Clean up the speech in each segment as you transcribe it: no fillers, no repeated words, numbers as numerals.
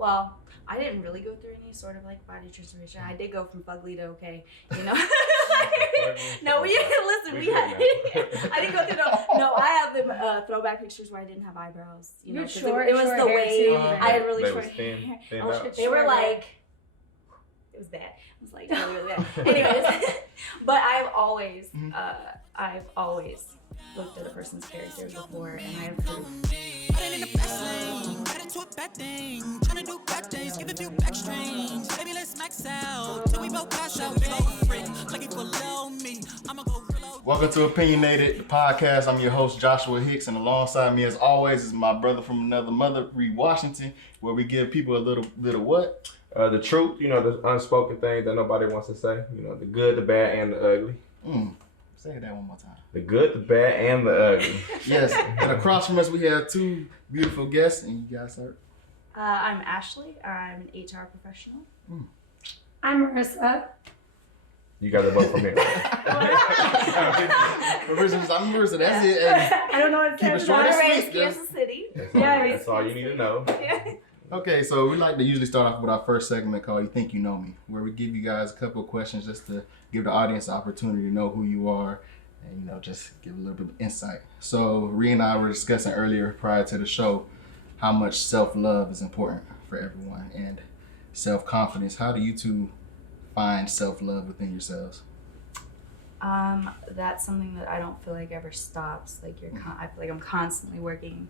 Well, I didn't really go through any sort of like body transformation. I did go from fugly to okay, you know. No, listen. I didn't go through no. I have them throwback pictures where I didn't have eyebrows. You know, short, it was the way I had really short hair. They were like, it was bad. It was like really, really bad. Anyways, but I've always looked at a person's character before, and I have proof. Welcome to Opinionated, the podcast. I'm your host, Joshua Hicks, and alongside me, as always, is my brother from another mother, Reed Washington, where we give people a little bit of what? The truth, the unspoken things that nobody wants to say. The good, the bad, and the ugly. Say that one more time. The good, the bad, and the ugly. Yes, and across from us, we have two beautiful guests, and you guys are? I'm Ashley. I'm an HR professional. I'm Marissa. You guys are both from here. I'm Marissa, that's it. I don't know what Keep it to short and Raised sweet. Kansas City. That's all you need to know. Yeah. Okay, so we like to usually start off with our first segment called You Think You Know Me, where we give you guys a couple of questions just to give the audience the opportunity to know who you are and, just give a little bit of insight. So Rhea and I were discussing earlier prior to the show how much self-love is important for everyone and self-confidence. How do you two find self-love within yourselves? That's something that I don't feel like ever stops. I feel like I'm constantly working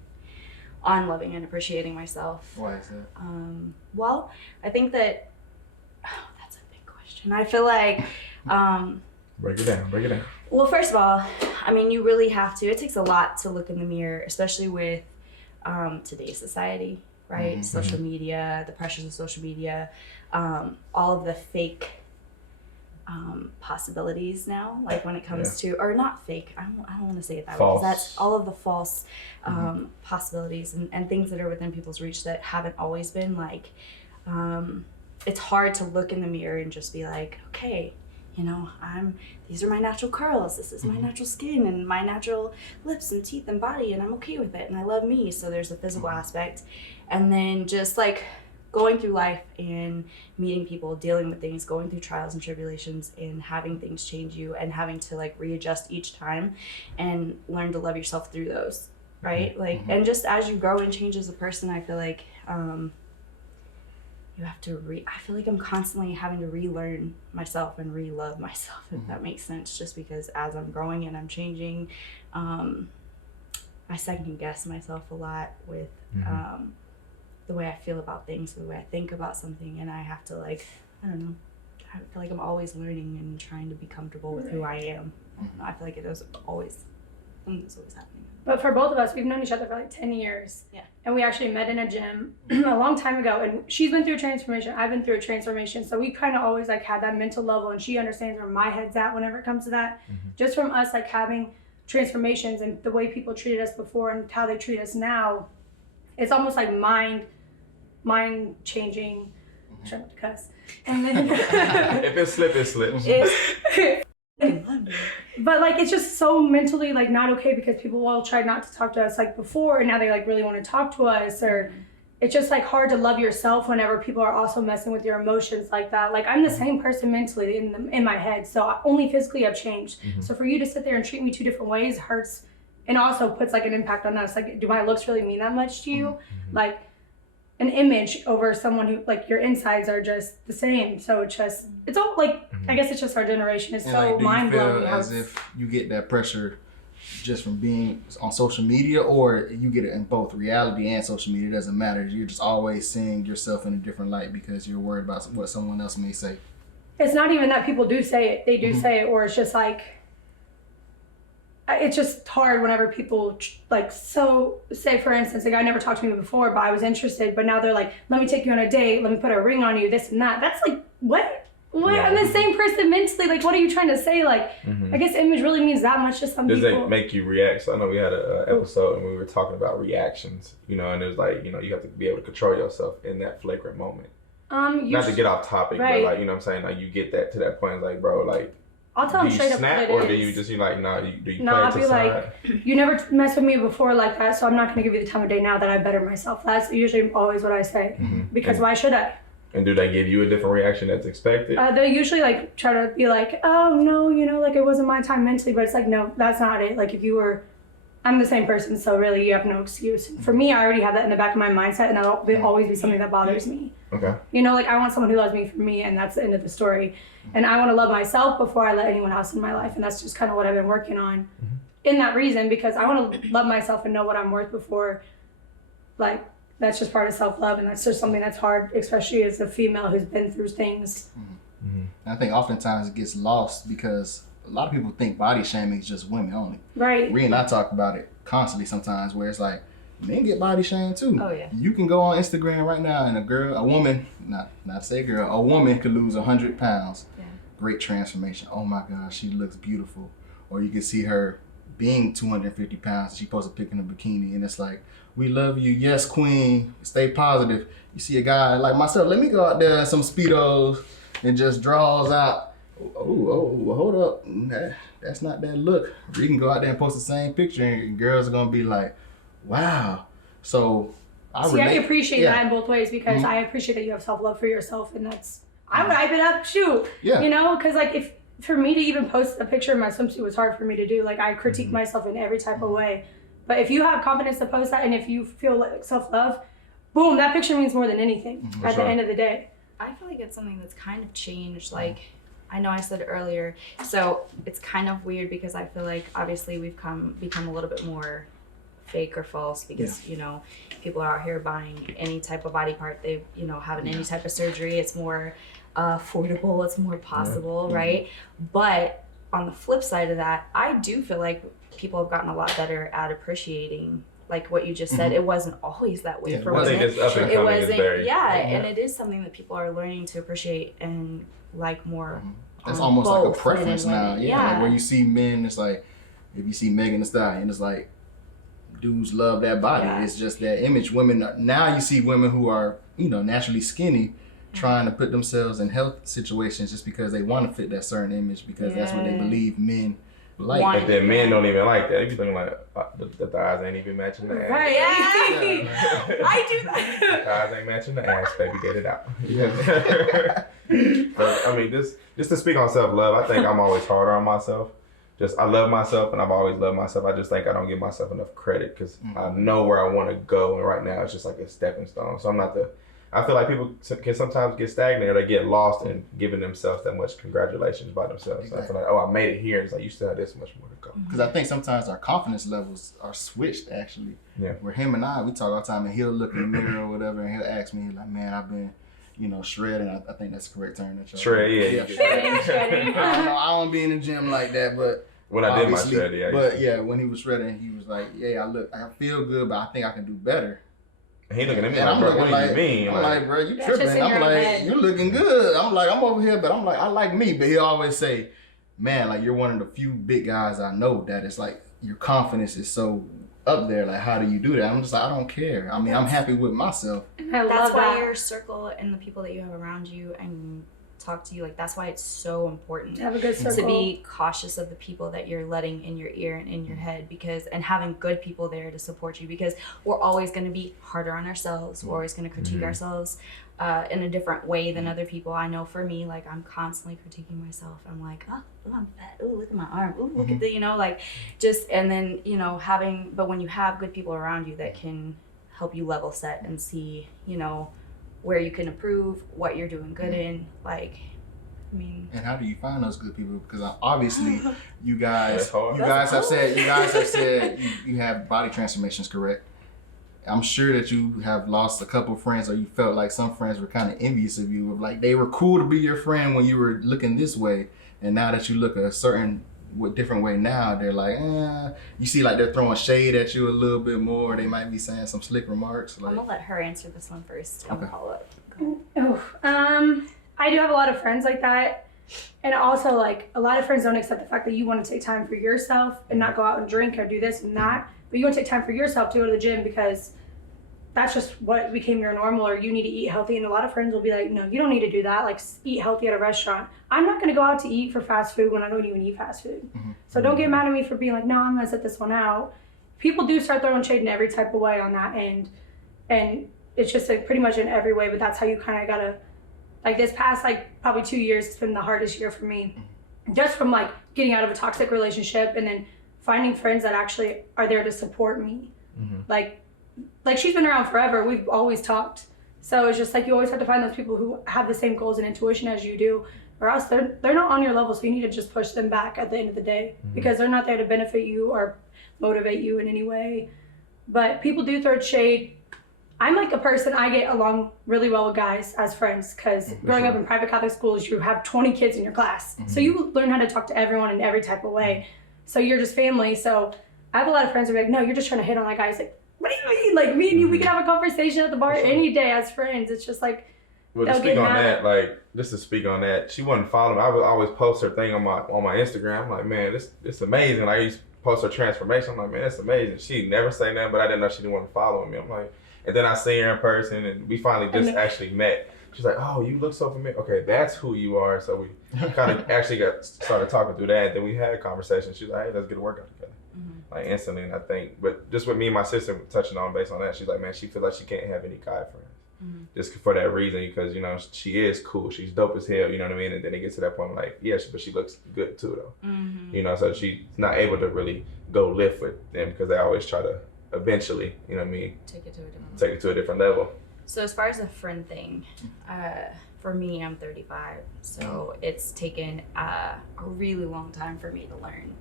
on loving and appreciating myself. Why is that? Well, I think that that's a big question. I feel like Break it down. Well, first of all, you really have to. It takes a lot to look in the mirror, especially with today's society, right? Mm-hmm. Social media, the pressures of social media, all of the fake possibilities now, like when it comes to, or not fake, I don't want to say it that way, because that's all of the false possibilities and things that are within people's reach that haven't always been it's hard to look in the mirror and just be like, okay, these are my natural curls, this is my natural skin and my natural lips and teeth and body, and I'm okay with it and I love me. So there's the physical aspect, and then just going through life and meeting people, dealing with things, going through trials and tribulations and having things change you and having to readjust each time and learn to love yourself through those, right? And just as you grow and change as a person, I feel like you have to I feel like I'm constantly having to relearn myself and re-love myself, if that makes sense, just because as I'm growing and I'm changing, I second guess myself a lot with the way I feel about things, the way I think about something, and I have to I don't know, I feel like I'm always learning and trying to be comfortable with who I am. I feel like it's always happening. But for both of us, we've known each other for 10 years. Yeah. And we actually met in a gym a long time ago, and she's been through a transformation, I've been through a transformation, so we kind of always had that mental level, and she understands where my head's at whenever it comes to that. Just from us having transformations and the way people treated us before and how they treat us now, it's almost like mind changing. Try not to cuss. And then if it slips, it slips. But it's just so mentally not okay, because people will try not to talk to us before, and now they really want to talk to us, or it's just hard to love yourself whenever people are also messing with your emotions like that. I'm the same person mentally in my head, so only physically I've changed. So for you to sit there and treat me two different ways hurts, and also puts an impact on us. Do my looks really mean that much to you? An image over someone who your insides are just the same. So it's all I guess it's just our generation. It's so mind blowing. As if you get that pressure just from being on social media, or you get it in both reality and social media? It doesn't matter. You're just always seeing yourself in a different light because you're worried about what someone else may say. It's not even that people do say it. They do say it, or it's just it's just hard whenever people so say, for instance, a guy never talked to me before, but I was interested, but now they're let me take you on a date, let me put a ring on you, this and that. That's what? Yeah. I'm the same person mentally. What are you trying to say? I guess image really means that much to some people. Does it make you react? So I know we had an episode and we were talking about reactions, and it was you have to be able to control yourself in that flagrant moment. Not to get off topic, right. But you know what I'm saying? You get that to that point, bro, I'll tell them do you straight up snap, what or it do is. you just, you like, nah, do you No, play I'll it to be the like, side? you never messed with me before like that, so I'm not going to give you the time of day now that I better myself. That's usually always what I say. Because why should I? And do they give you a different reaction that's expected? They usually like try to be like, oh no, you know, like it wasn't my time mentally, but it's like, no, that's not it. Like if you were, I'm the same person, so really you have no excuse. For me, I already have that in the back of my mindset, and that'll always be something that bothers me. Okay. You know, like I want someone who loves me for me, and that's the end of the story. And I want to love myself before I let anyone else in my life, and that's just kind of what I've been working on in that reason, because I want to love myself and know what I'm worth before, like, that's just part of self-love, and that's just something that's hard, especially as a female who's been through things. I think oftentimes it gets lost because a lot of people think body shaming is just women only. Right. Rhea and I talk about it constantly sometimes, where it's like, men get body shamed too. Oh, yeah. You can go on Instagram right now and a woman, not say girl, a woman could lose 100 pounds. Yeah. Great transformation. Oh my gosh, she looks beautiful. Or you can see her being 250 pounds. She posts a pic in a bikini, and it's like, we love you. Yes, queen. Stay positive. You see a guy like myself, let me go out there in some Speedos and just draws out. Oh, hold up. That's not that look. We can go out there and post the same picture, and girls are going to be like, wow. So I appreciate that in both ways, because I appreciate that you have self-love for yourself, and that's, I would hype it up, shoot. Yeah. You know, because like if, for me to even post a picture of my swimsuit was hard for me to do. Like I critique myself in every type of way. But if you have confidence to post that, and if you feel like self-love, boom, that picture means more than anything at the end of the day. I feel like it's something that's kind of changed. Like, I know I said earlier, so it's kind of weird because I feel like obviously we've become a little bit more fake or false because, you know, people are out here buying any type of body part. They, you know, having any type of surgery. It's more affordable. It's more possible, right? But on the flip side of that, I do feel like people have gotten a lot better at appreciating, like what you just said. It wasn't always that way for women. I think it's up and It coming. wasn't, It's very, and it is something that people are learning to appreciate and like more. That's almost like a both preference men and now. women. Yeah. Like where you see men, it's like, if you see Megan Thee Stallion, it's like, dudes love that body. Yeah. It's just that image. Women, now you see women who are, you know, naturally skinny, trying to put themselves in health situations just because they want to fit that certain image, because that's what they believe men like. But then men don't even like that. You be thinking like, the thighs ain't even matching the ass. Right. I do that. The thighs ain't matching the ass, baby. Get it out. But I mean, just to speak on self-love, I think I'm always harder on myself. I love myself, and I've always loved myself. I just think I don't give myself enough credit because I know where I want to go, and right now it's just like a stepping stone. So I feel like people can sometimes get stagnant, or they get lost in giving themselves that much congratulations by themselves. So I feel like, oh, I made it here. It's like, you still have this much more to go. Because I think sometimes our confidence levels are switched, actually. Yeah. Where him and I, we talk all the time, and he'll look in the mirror or whatever, and he'll ask me, like, man, I've been, you know, shredding. I think that's the correct term. Shred, yeah. Shredding. I don't be in the gym like that, but when I did my shred, yeah. But yeah, when he was shredding, he was like, yeah, I feel good, but I think I can do better. He looking at me And like, I'm bro, looking what do you mean? I'm like, bro, you That's tripping. just in your I'm like, head. you're looking good. I'm like, I'm over here, but I'm like, I like me. But he always say, man, like, you're one of the few big guys I know that it's like, your confidence is so up there. Like, how do you do that? I'm just like, I don't care. I mean, I'm happy with myself. I love That's why that. your circle and the people that you have around you and talk to you, like, that's why it's so important Have a good circle. to be cautious of the people that you're letting in your ear and in your head, and having good people there to support you, because we're always going to be harder on ourselves. We're always going to critique ourselves in a different way than other people. I know for me, like, I'm constantly critiquing myself. I'm like, oh, I'm fat. Oh, look at my arm. Oh, look at the, you know, like, just, and then, you know, but when you have good people around you that can help you level set and see, you know, where you can improve, what you're doing good in, like, I mean. And how do you find those good people? Because obviously, you guys That's have said you have body transformations, correct? I'm sure that you have lost a couple of friends, or you felt like some friends were kind of envious of you, of like they were cool to be your friend when you were looking this way, and now that you look a certain different way now, they're like, you see, like they're throwing shade at you a little bit more. They might be saying some slick remarks. Like, I'm gonna let her answer this one first. I'm gonna follow up. I do have a lot of friends like that. And also, like, a lot of friends don't accept the fact that you want to take time for yourself and not go out and drink or do this and that. But you want to take time for yourself to go to the gym, because that's just what became your normal, or you need to eat healthy. And a lot of friends will be like, no, you don't need to do that. Like, eat healthy at a restaurant. I'm not going to go out to eat for fast food when I don't even eat fast food. So don't get mad at me for being like, no, I'm going to set this one out. People do start throwing shade in every type of way on that end. And it's just like pretty much in every way, but that's how you kind of got to, like this past like probably 2 years, it's been the hardest year for me. Just from like getting out of a toxic relationship and then finding friends that actually are there to support me. Like she's been around forever. We've always talked. So it's just like you always have to find those people who have the same goals and intuition as you do, or else they're not on your level. So you need to just push them back at the end of the day because they're not there to benefit you or motivate you in any way. But people do throw shade. I'm like a person, I get along really well with guys as friends because growing up in private Catholic schools, you have 20 kids in your class. So you learn how to talk to everyone in every type of way. So you're just family. So I have a lot of friends who are like, no, you're just trying to hit on that guy. It's like, what do you mean? Like, me and you, we can have a conversation at the bar any day as friends. It's just like, well, to speak on that, like, just to speak on that, she wouldn't follow me. I would always post her thing on my Instagram. I'm like, man, this amazing. Like, I used to post her transformation. I'm like, man, it's amazing. She'd never say nothing, but I didn't know she didn't want to follow me. I'm like, and then I seen her in person, and we finally just actually met. She's like, oh, you look so familiar. Okay, that's who you are. So we kind of actually started talking through that. And then we had a conversation. She's like, hey, let's get a workout together. Like instantly, and I think, but just with me and my sister touching on based on that, she's like, man, she feels like she can't have any guy friends, just for that reason, because you know she is cool, she's dope as hell, you know what I mean. And then it gets to that point, like, yes, but she looks good too, though, you know. So she's not able to really go lift with them because they always try to eventually, you know what I mean, take it to a different level. So as far as the friend thing, for me, I'm 35, so it's taken a really long time for me to learn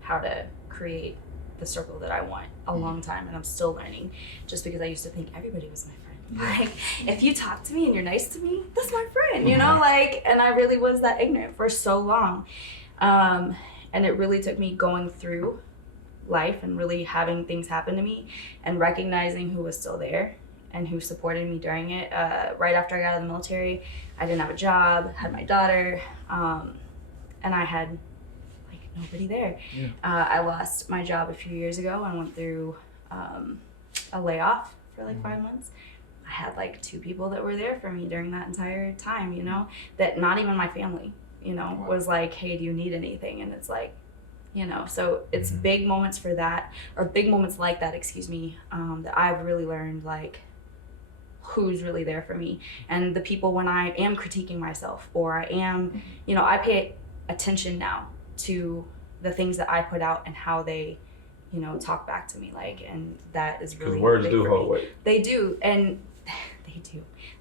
how to create the circle that I want. A long time, and I'm still learning, just because I used to think everybody was my friend. Like, if you talk to me and you're nice to me, that's my friend, you know, like, and I really was that ignorant for so long. And it really took me going through life and really having things happen to me and recognizing who was still there and who supported me during it. Right after I got out of the military, I didn't have a job, had my daughter, and I had nobody there. I lost my job a few years ago and went through a layoff for like 5 months. I had like 2 people that were there for me during that entire time, you know, that not even my family, you know, was like, hey, do you need anything? And it's like, you know, so it's big moments for that, or big moments like that, that I've really learned, like, who's really there for me. And the people when I am critiquing myself, or I am, you know, I pay attention now to the things that I put out and how they, you know, talk back to me, like, and that is really words do hold weight. They do, and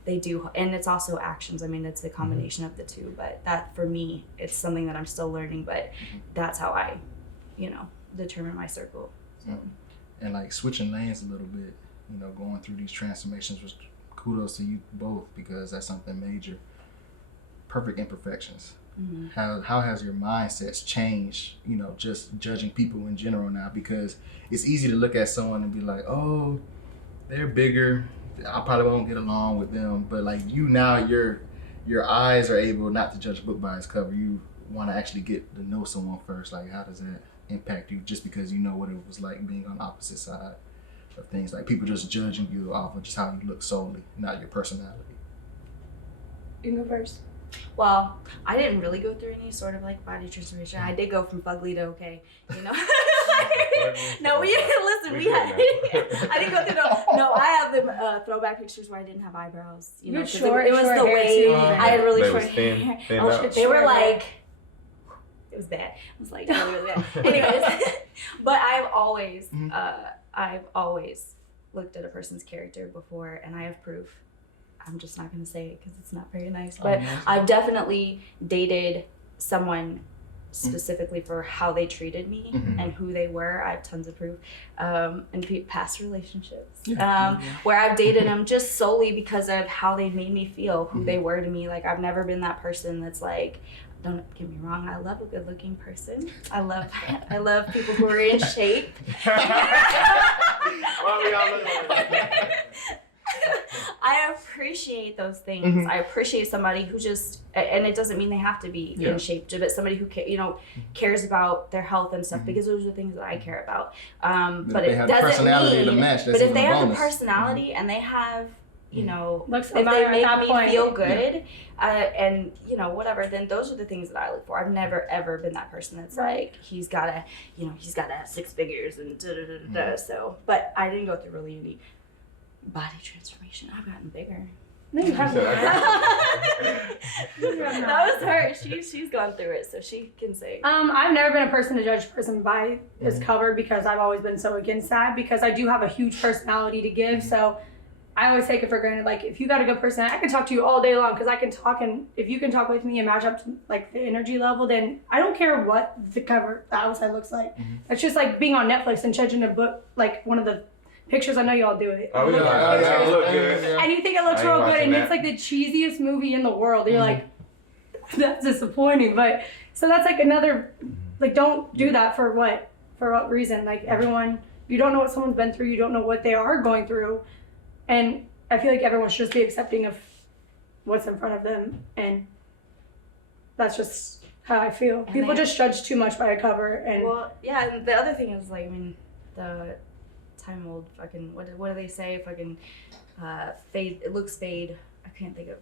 they do, and it's also actions. I mean, it's a combination of the two, but that for me, it's something that I'm still learning, but that's how I, you know, determine my circle. So. And like switching lanes a little bit, you know, going through these transformations was kudos to you both, because that's something major. Perfect imperfections. How has your mindsets changed, you know, just judging people in general now? Because it's easy to look at someone and be like, oh, they're bigger, I probably won't get along with them. But like you now, your eyes are able not to judge a book by its cover. You want to actually get to know someone first. Like, how does that impact you, just because you know what it was like being on the opposite side of things? Like, people just judging you off of just how you look solely, not your personality. You can go first. Well, I didn't really go through any sort of like body transformation. I did go from fugly to okay, you know. No, we listen. We had. I didn't go through no. I have the throwback pictures where I didn't have eyebrows. You know, it was the way I had really short hair. They were like. It was bad. It was like really bad. Anyways, but I've always looked at a person's character before, and I have proof. I'm just not going to say it because it's not very nice, but I've definitely dated someone specifically for how they treated me and who they were. I have tons of proof in past relationships where I've dated them just solely because of how they made me feel, who they were to me. Like, I've never been that person that's like, don't get me wrong, I love a good looking person. I love people who are in shape. I appreciate those things. Mhm. I appreciate somebody who just, and it doesn't mean they have to be in shape, but somebody who cares about their health and stuff, because those are the things that I care about. But they it have the doesn't personality mean. to match, that's But if even they a have the bonus. personality and they have, Looks if they matter at make that me point. feel good, and whatever, then those are the things that I look for. I've never ever been that person that's like he's gotta have 6 figures and da da da da da. So, but I didn't go through really any body transformation. I've gotten bigger. No, you haven't. That was her. She's gone through it, so she can say. I've never been a person to judge a person by his cover because I've always been so against that, because I do have a huge personality to give. So I always take it for granted. Like, if you got a good personality, I can talk to you all day long because I can talk, and if you can talk with me and match up to like the energy level, then I don't care what the outside looks like. It's just like being on Netflix and judging a book, like one of the pictures. I know y'all do it. Oh, Look yeah. at the pictures. Look good. And you think it looks I ain't real good, watching and that. it's like the cheesiest movie in the world. And you're like, that's disappointing. But so that's like another, like, don't do that for what reason? Like, everyone, you don't know what someone's been through. You don't know what they are going through. And I feel like everyone should just be accepting of what's in front of them. And that's just how I feel. People just judge too much by a cover. And Well, yeah, and the other thing is, like, I mean, the time old fucking, what do they say? Fucking fade, it looks fade. I can't think of.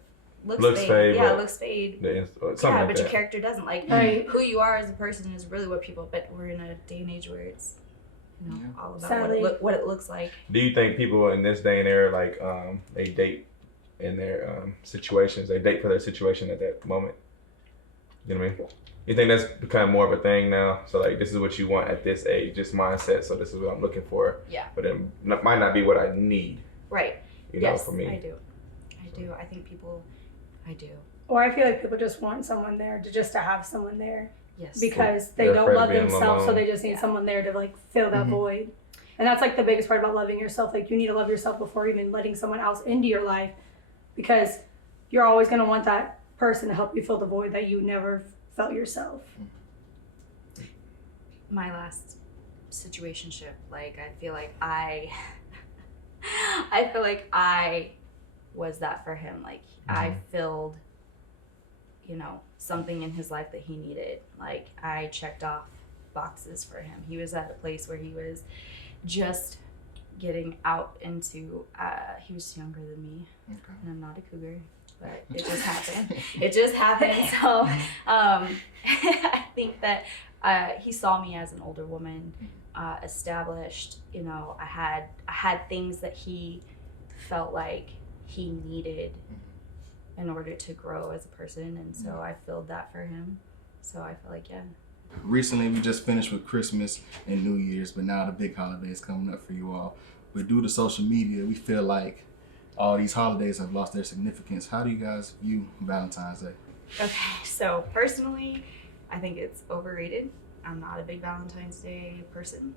Looks fade. Yeah, looks fade. Something Yeah, like but that. your character doesn't. Like, Right. who you are as a person is really what people, but we're in a day and age where it's, all about Sadly. what it looks like. Do you think people in this day and era, like, they date in their situations, they date for their situation at that moment? You know what I mean? You think that's become more of a thing now? So, like, this is what you want at this age, this mindset, so this is what I'm looking for. Yeah. But it might not be what I need, Right. yes, for me. I do. I think people, I do. or I feel like people just want someone there to have someone there. Yes. Because they They're don't afraid of love being themselves, so alone. they just need someone there to like fill that void. And that's like the biggest part about loving yourself. Like, you need to love yourself before even letting someone else into your life, because you're always going to want that person to help you fill the void that you never felt yourself. My last situationship, like, I feel like I was that for him. Like, I filled, something in his life that he needed. Like, I checked off boxes for him. He was at a place where he was just getting out into, he was younger than me, and I'm not a cougar, but it just happened. So I think that he saw me as an older woman, established. I had things that he felt like he needed in order to grow as a person, and so I filled that for him. So I feel like, Recently, we just finished with Christmas and New Year's, but now the big holidays coming up for you all. But due to social media, we feel like all these holidays have lost their significance. How do you guys view Valentine's Day? Okay, so personally, I think it's overrated. I'm not a big Valentine's Day person.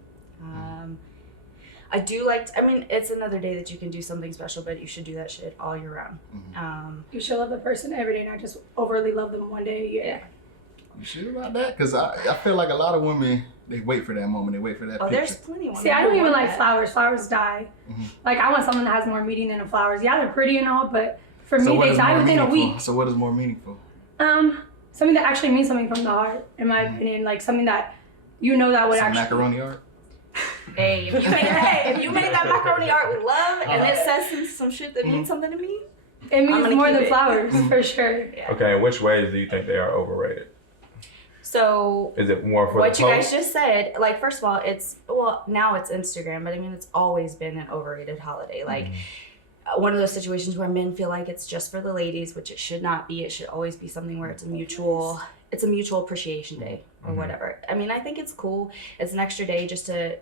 I do it's another day that you can do something special, but you should do that shit all year round. You should love the person every day, not just overly love them one day a year. Yeah. You sure about that? Because I feel like a lot of women, they wait for that moment. They wait for that Oh, picture. there's plenty of women See, I don't who even want like that. flowers. Flowers die. Like, I want something that has more meaning than the flowers. Yeah, they're pretty and all, but for me, what they is die more within a meaningful? week. So what is more meaningful? Something that actually means something from the heart, in my opinion. Like, something that that would Some actually. macaroni art? Hey, if you made that macaroni art with love and it says some shit that means something to me, It I'm means gonna more keep than it. flowers, for sure. Okay, in which ways do you think they are overrated? So Is it more for what the you guys post? just said, like, first of all, now it's Instagram, but I mean, it's always been an overrated holiday. Like, one of those situations where men feel like it's just for the ladies, which it should not be. It should always be something where it's a mutual appreciation day or whatever. I mean, I think it's cool. It's an extra day just to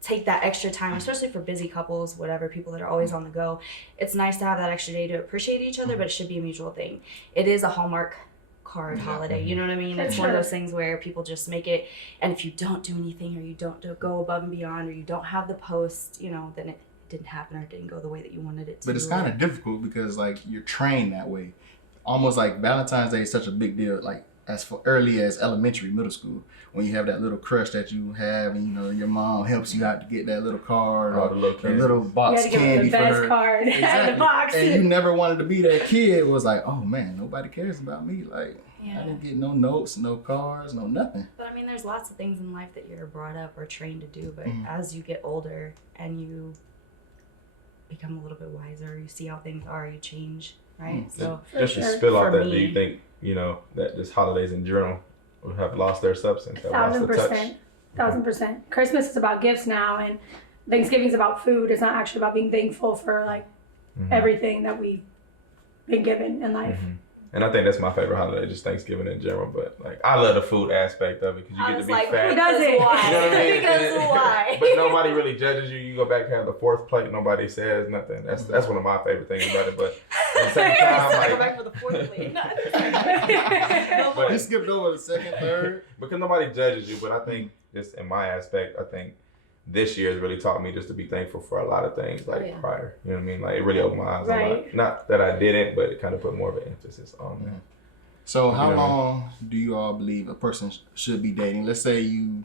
take that extra time, especially for busy couples, whatever, people that are always on the go. It's nice to have that extra day to appreciate each other, but it should be a mutual thing. It is a Hallmark card holiday, you know what I mean? It's one of those things where people just make it, and if you don't do anything, or you don't go above and beyond, or you don't have the post, then it didn't happen, or it didn't go the way that you wanted it to. But it's kind of difficult because, like, you're trained that way. Almost like Valentine's Day is such a big deal. Like, as for early as elementary, middle school, when you have that little crush that you have, and you know your mom helps you out to get that little card or the little box you had to candy give her the best for her. card Exactly. in the box. And you never wanted to be that kid. It was like, oh man, nobody cares about me. Like Yeah. I didn't get no notes, no cards, no nothing. But I mean, there's lots of things in life that you're brought up or trained to do. But Mhm. as you get older and you become a little bit wiser, you see how things are, you change, right? So Just to sure. spill off For that, do me- you think, you know, that just holidays in general would have lost their substance, have lost the touch? 1,000%. 1,000%. Christmas is about gifts now, and Thanksgiving's about food. It's not actually about being thankful for like Mhm. everything that we've been given in life. Mhm. And I think that's my favorite holiday, just Thanksgiving in general. But like, I love the food aspect of it because you I get to was be like, fat. Who does it? You know what I Why? mean? Because why? But nobody really judges you. You go back to have the fourth plate. Nobody says nothing. That's one of my favorite things about it. But at the same So time, I go like, back for the fourth plate. But- You skipped over the second, third. because nobody judges you. But I think just in my aspect, I think this year has really taught me just to be thankful for a lot of things like Oh, yeah. prior. You know what I mean? Like it really opened my eyes a lot. Right. Not that I didn't, but it kind of put more of an emphasis on that. So how You know. long do you all believe a person should be dating? Let's say you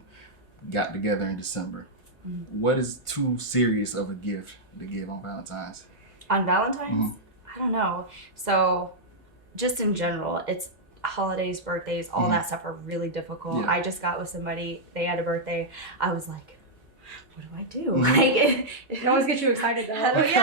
got together in December. Mm-hmm. What is too serious of a gift to give on Valentine's? On Valentine's? Mhm. I don't know. So just in general, it's holidays, birthdays, all Mhm. that stuff are really difficult. Yeah. I just got with somebody, they had a birthday. I was like, what do I do? Mhm. Like, It always gets you excited though. how do I, you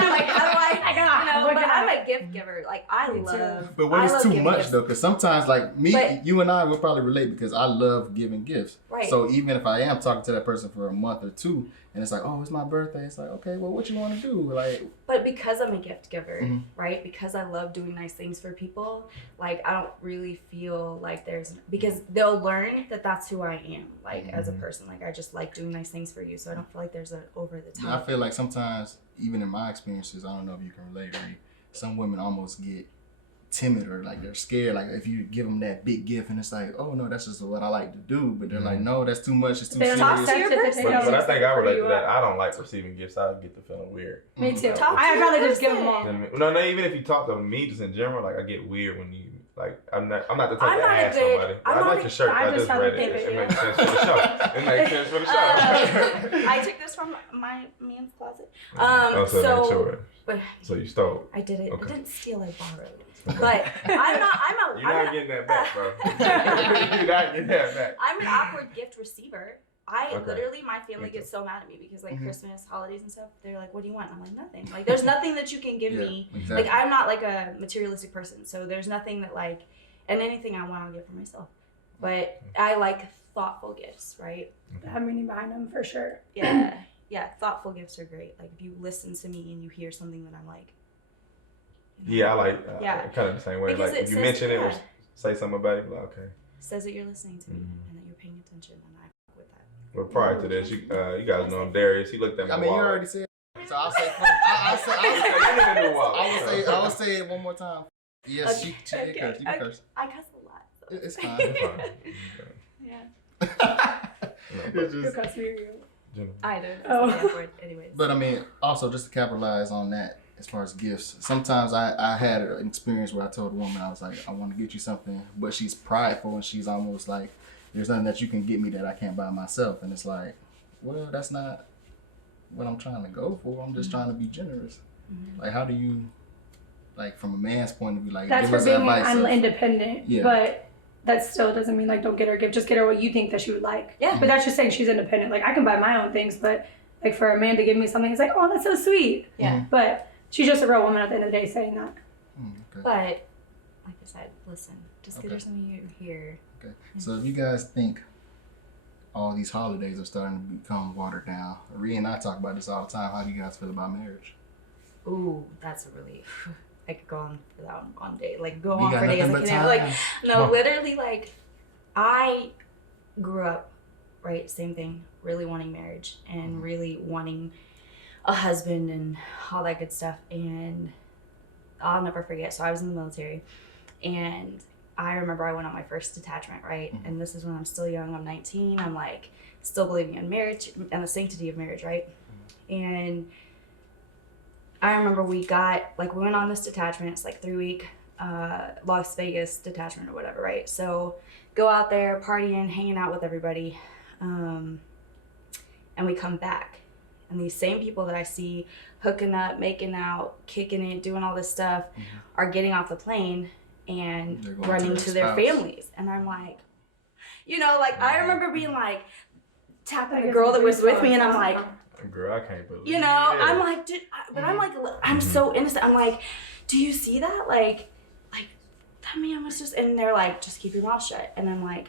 know, Look but at I'm it. a gift giver. Like, I Me too. love, But when I it's love too giving much gifts. though, because sometimes like me, But- you and I will probably relate because I love giving gifts. Right. So even if I am talking to that person for a month or two, and it's like, oh, it's my birthday, it's like, okay, well, what you want to do? Like, But because I'm a gift giver, Mhm. right? Because I love doing nice things for people, like I don't really feel like because they'll learn that that's who I am, like as a Mhm. person. Like I just like doing nice things for you, so I don't feel like there's an over the I top. feel like sometimes, even in my experiences, I don't know if you can relate, Ree, some women almost get timid or like they're scared. Like if you give them that big gift and it's like, oh no, that's just what I like to do. But they're like, no, that's too much. It's too They don't Talk serious. to your accept it, person. they don't But I accept think it I for relate who to you that. are. I don't like receiving gifts. I get the feeling weird. Me Mhm. too. Talk to I'd your rather just give them person. all. No, even if you talk to me just in general, like I get weird when you like. I'm not the type I'm to not a ask good- somebody. I'm I not like a- the shirt. I I just just have read a it. pivot, It yeah. makes sense for the show. It makes sense for the show. I took this from my man's closet. Oh, so so- make sure. But So you stole. I did it. Okay. I didn't steal. I borrowed. But I'm not. You're not getting that back, bro. You're not getting that back. I'm an awkward gift receiver. Okay. Literally, my family Me too. gets so mad at me because like Mhm. Christmas, holidays, and stuff. They're like, "What do you want?" I'm like, "Nothing." Like, there's nothing that you can give me. exactly. Like, I'm not like a materialistic person, so there's nothing that like, and anything I want, I'll get for myself. But I like thoughtful gifts, right? Have meaning behind them for sure. Yeah, yeah. Thoughtful gifts are great. Like if you listen to me and you hear something that I'm like. you know, Yeah, I like. Yeah. Kind of the same way. Because Like it if you says- mention it or yeah. say something about it, like okay. says that you're listening to me Mhm. and that you're paying attention, and I fuck with that. But prior to this, you guys know him, Darius. He looked at me. I mean, you already said. So I'll say. I will say it one more time. Yes, Okay, Oh, she did curse. You can curse. I cuss a lot. So. It's fine. Yeah. Who cussed me or you? I did. Oh. Anyways. But I mean, also just to capitalize on that, as far as gifts, sometimes I had an experience where I told a woman, I was like, I want to get you something, but she's prideful and she's almost like, there's nothing that you can get me that I can't buy myself. And it's like, well, that's not what I'm trying to go for. I'm just trying to be generous. Mhm. Like, how do you, like, from a man's point of view, like, That's give for us being advice of, independent. Yeah. But that still doesn't mean like don't get her a gift. Just get her what you think that she would like. Yeah. But that's just saying she's independent. Like I can buy my own things, but like for a man to give me something, it's like, oh, that's so sweet. Yeah. But she's just a real woman at the end of the day saying that. Okay. But like I said, listen. Just get her Okay. something you hear. Okay. So if you guys think all these holidays are starting to become watered down, Ree and I talk about this all the time. How do you guys feel about marriage? Ooh, that's a really. I could go on for that one day. Like go We on got for days. nothing Like, but you know, time. like Come no, on. literally, like I grew up, right? Same thing. Really wanting marriage and really wanting a husband and all that good stuff. And I'll never forget. So I was in the military, and I remember I went on my first detachment, right? Mhm. And this is when I'm still young. I'm 19. I'm like still believing in marriage and the sanctity of marriage, right? And I remember we went on this detachment. It's like 3-week Las Vegas detachment or whatever, right? So go out there, partying, hanging out with everybody, and we come back. And these same people that I see hooking up, making out, kicking it, doing all this stuff are getting off the plane and running to their families. And I'm like, you know, like I remember being like, tapping the girl that was with me, and I'm like, girl, I can't believe it. You know, I'm like, dude, but I'm like, I'm so innocent. I'm like, do you see that? Like that man was just, and they're like, just keep your mouth shut. And I'm like,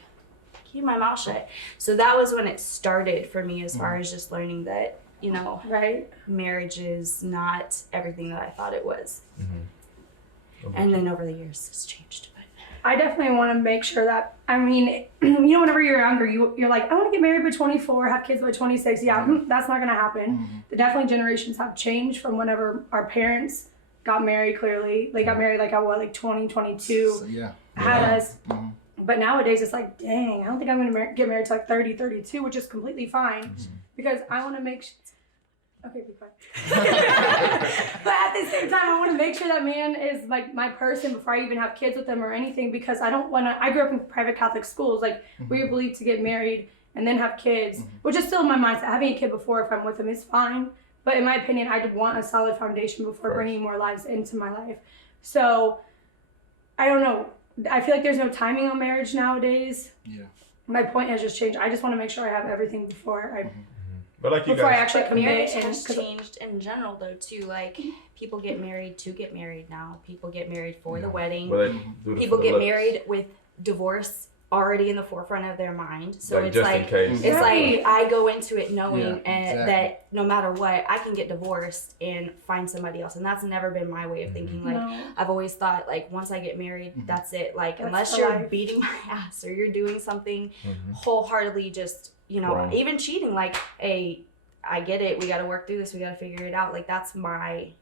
keep my mouth shut. So that was when it started for me, as far as just learning that, you know, marriage is not everything that I thought it was. And then over the years, it's changed. But I definitely want to make sure that, I mean, you know, whenever you're younger, you're like, I want to get married by 24, have kids by 26. Yeah, that's not going to happen. Definitely generations have changed from whenever our parents got married, clearly. They got married like at what, like 20, 22, So, had us. But nowadays it's like, dang, I don't think I'm going to get married to like 30, 32, which is completely fine. Because I want to make okay, be quiet. But at the same time, I want to make sure that man is like my person before I even have kids with him or anything, because I don't want to, I grew up in private Catholic schools, like we were believed to get married and then have kids, which is still in my mindset. Having a kid before, if I'm with him, is fine. But in my opinion, I'd want a solid foundation before bringing more lives into my life. So, I don't know. I feel like there's no timing on marriage nowadays. Yeah. My point has just changed. I just want to make sure I have everything before I But like you before guys, I actually commit. Marriage has changed in general, though, too. Like, people get married to get married now. People get married for the wedding. People get married with divorce already in the forefront of their mind. So like, it's like, it's like I go into it knowing that no matter what, I can get divorced and find somebody else. And that's never been my way of thinking. Like, I've always thought, like, once I get married, that's it. Like, unless you're beating my ass or you're doing something wholeheartedly just, you know, even cheating, like, hey, I get it. We got to work through this. We got to figure it out. Like, that's my,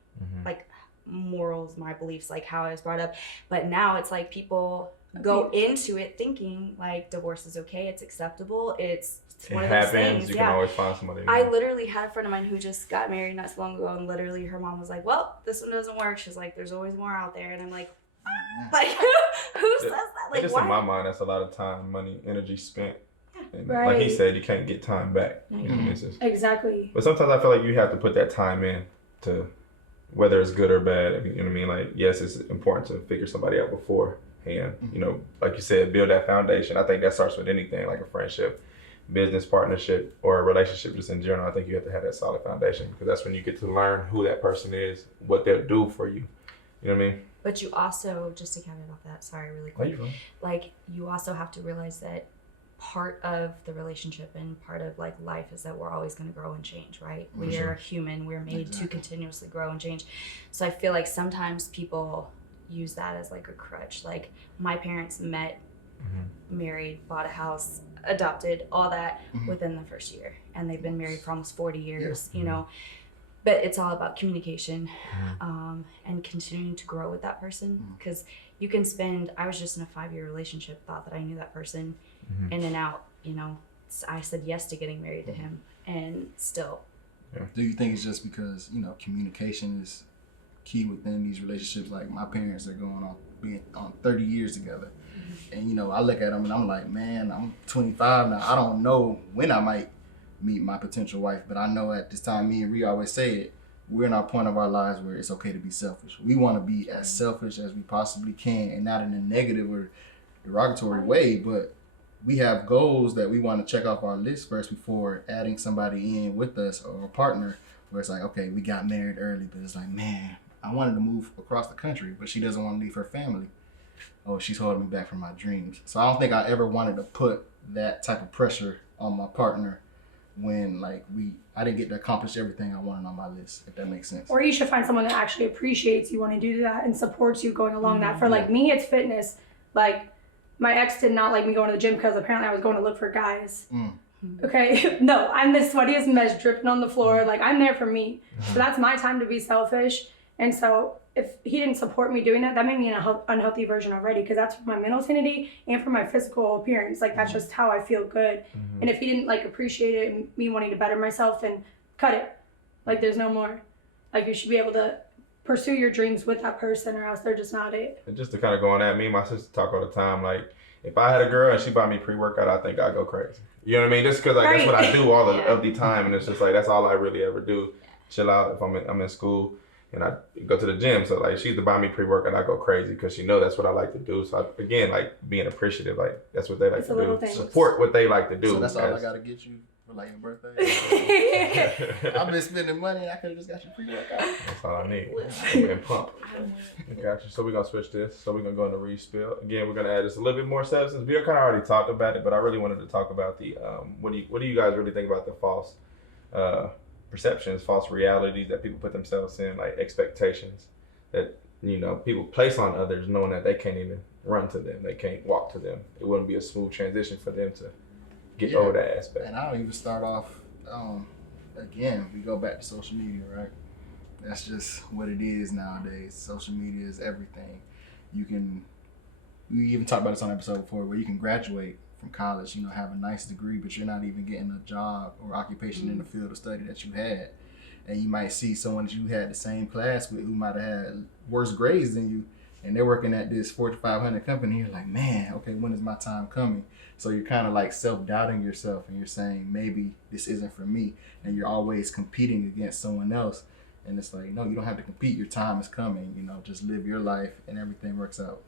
like, morals, my beliefs, like how I was brought up. But now it's like people go into it thinking like divorce is okay, it's acceptable, it's one of those things. You can always find somebody. I literally had a friend of mine who just got married not so long ago, and literally her mom was like, well, this one doesn't work. She's like, there's always more out there. And I'm like, like who says that? Like, just in my mind, that's a lot of time, money, energy spent. And like he said, you can't get time back. You know, exactly. But sometimes I feel like you have to put that time in to, whether it's good or bad. You know what I mean? Like, yes, it's important to figure somebody out beforehand. You know, like you said, build that foundation. I think that starts with anything, like a friendship, business partnership, or a relationship just in general. I think you have to have that solid foundation, because that's when you get to learn who that person is, what they'll do for you. You know what I mean? But you also, just to caveat off that, sorry, really quick. Like, you also have to realize that part of the relationship and part of like life is that we're always going to grow and change, right? We are human. We're made to continuously grow and change. So I feel like sometimes people use that as like a crutch. Like, my parents met, married, bought a house, adopted, all that within the first year, and they've been married for almost 40 years, you know. But it's all about communication and continuing to grow with that person, because you can spend, I was just in a 5-year relationship, thought that I knew that person in and out, you know. I said yes to getting married to him, and still. Do you think it's just because, you know, communication is key within these relationships? Like, my parents are being on 30 years together, and you know, I look at them and I'm like, man, I'm 25 now. I don't know when I might meet my potential wife, but I know at this time, me and Rhea always say it, we're in our point of our lives where it's okay to be selfish. We want to be as selfish as we possibly can, and not in a negative or derogatory way, but we have goals that we want to check off our list first before adding somebody in with us, or a partner, where it's like, okay, we got married early, but it's like, man, I wanted to move across the country, but she doesn't want to leave her family. Oh, she's holding me back from my dreams. So I don't think I ever wanted to put that type of pressure on my partner when like I didn't get to accomplish everything I wanted on my list, if that makes sense. Or you should find someone that actually appreciates you when you do that and supports you going along that. For like me, it's fitness. Like, my ex did not like me going to the gym because apparently I was going to look for guys. Okay, no, I'm the sweatiest mess dripping on the floor. Like, I'm there for me. So that's my time to be selfish. And so if he didn't support me doing that, that made me an unhealthy version already, because that's for my mental sanity and for my physical appearance. Like, that's just how I feel good. And if he didn't like appreciate it and me wanting to better myself, then cut it. Like, there's no more. Like, you should be able to pursue your dreams with that person, or else they're just not it. And just to kind of go on that, me and my sister talk all the time. Like, if I had a girl and she bought me pre-workout, I think I'd go crazy. You know what I mean? Just because like, that's what I do all of the time, and it's just like that's all I really ever do. Chill out if I'm in school and I go to the gym. So like, she used to buy me pre-workout, I go crazy because she know that's what I like to do. So again, like being appreciative, like that's what they like to do. Things. Support what they like to do. So that's all I gotta get you for like your birthday. I've been spending money and I could have just got you pre-workout. That's all I need. I'm getting pumped. Got you. So we're gonna switch this. So we're gonna go into respill. Again, we're gonna add just a little bit more substance. We kind of already talked about it, but I really wanted to talk about the what do you guys really think about the false perceptions, false realities that people put themselves in, like expectations that people place on others, knowing that they can't even run to them, they can't walk to them. It wouldn't be a smooth transition for them to get over that aspect. And I'll even start off. Again, we go back to social media, right? That's just what it is nowadays. Social media is everything. We even talked about this on an episode before, where you can graduate from college, have a nice degree, but you're not even getting a job or occupation in the field of study that you had. And you might see someone that you had the same class with who might have had worse grades than you, and they're working at this Fortune 500 company. You're like, man, okay, when is my time coming? So you're kind of like self-doubting yourself, and you're saying, maybe this isn't for me. And you're always competing against someone else. And it's like, no, you don't have to compete. Your time is coming. Just live your life and everything works out.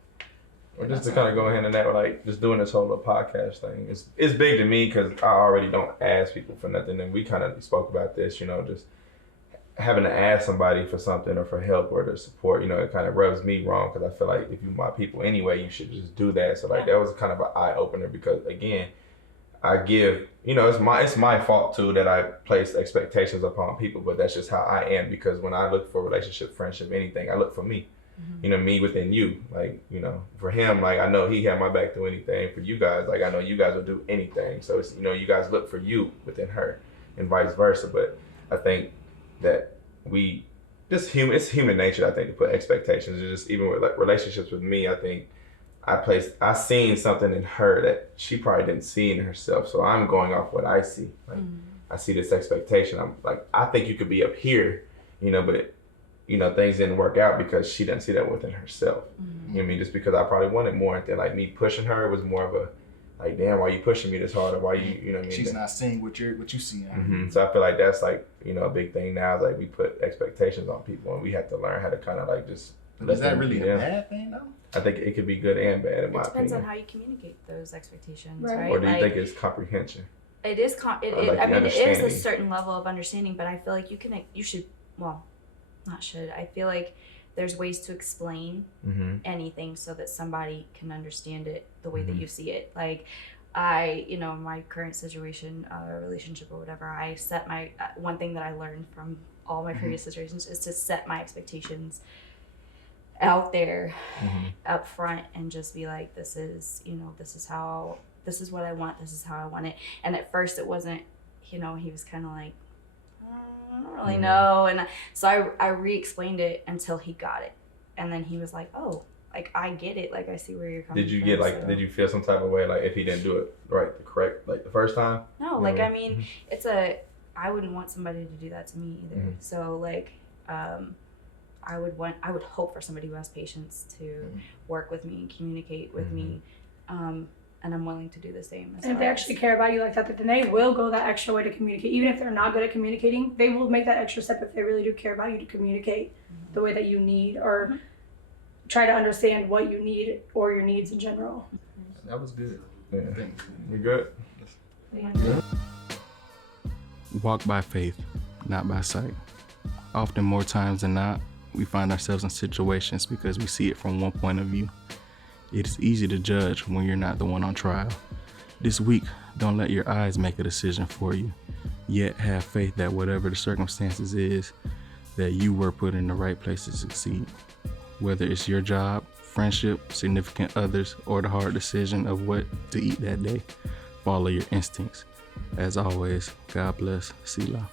Or just to kind of go hand in that, like just doing this whole little podcast thing, it's big to me because I already don't ask people for nothing. And we kind of spoke about this, just having to ask somebody for something or for help or to support, it kind of rubs me wrong because I feel like if you my people anyway, you should just do that. So like that was kind of an eye opener because again, I give, it's my fault too that I place expectations upon people, but that's just how I am because when I look for relationship, friendship, anything, I look for me. Me within you, like, for him, like, I know he had my back through anything. For you guys, like, I know you guys will do anything. So it's, you guys look for you within her and vice versa. But I think that it's human nature, I think, to put expectations. It's just even with like relationships with me, I think I seen something in her that she probably didn't see in herself. So I'm going off what I see. Like, I see this expectation. I'm like, I think you could be up here, but things didn't work out because she didn't see that within herself. You know what I mean? Just because I probably wanted more. And then like me pushing her was more of a, like, damn, why are you pushing me this hard? Or why you know what I mean? She's not seeing what you see. So I feel like that's like, a big thing now is like we put expectations on people and we have to learn how to kind of like just. But is that really a bad thing though? I think it could be good and bad in my opinion. It depends on how you communicate those expectations, right? Or do you think it's comprehension? It is, it is a certain level of understanding, but I feel like you should, well, not should. I feel like there's ways to explain anything so that somebody can understand it the way that you see it. Like in my current situation, relationship or whatever, I set my, one thing that I learned from all my previous situations is to set my expectations out there up front and just be like, this is what I want, this is how I want it. And at first it wasn't, he was kind of like, I don't really know. And so I re-explained it until he got it. And then he was like, oh, like, I get it. Like, I see where you're coming from. Did you feel some type of way, like, if he didn't do it correct, like, the first time? No, like, I mean, I wouldn't want somebody to do that to me either. So, like, I would hope for somebody who has patience to work with me and communicate with me. And I'm willing to do the same. And if they actually care about you like that, then they will go that extra way to communicate. Even if they're not good at communicating, they will make that extra step if they really do care about you to communicate the way that you need or try to understand what you need or your needs in general. That was good. Yeah. We good? Yeah. Walk by faith, not by sight. Often, more times than not, we find ourselves in situations because we see it from one point of view. It is easy to judge when you're not the one on trial. This week, don't let your eyes make a decision for you. Yet have faith that whatever the circumstances is, that you were put in the right place to succeed. Whether it's your job, friendship, significant others, or the hard decision of what to eat that day, follow your instincts. As always, God bless. Selah.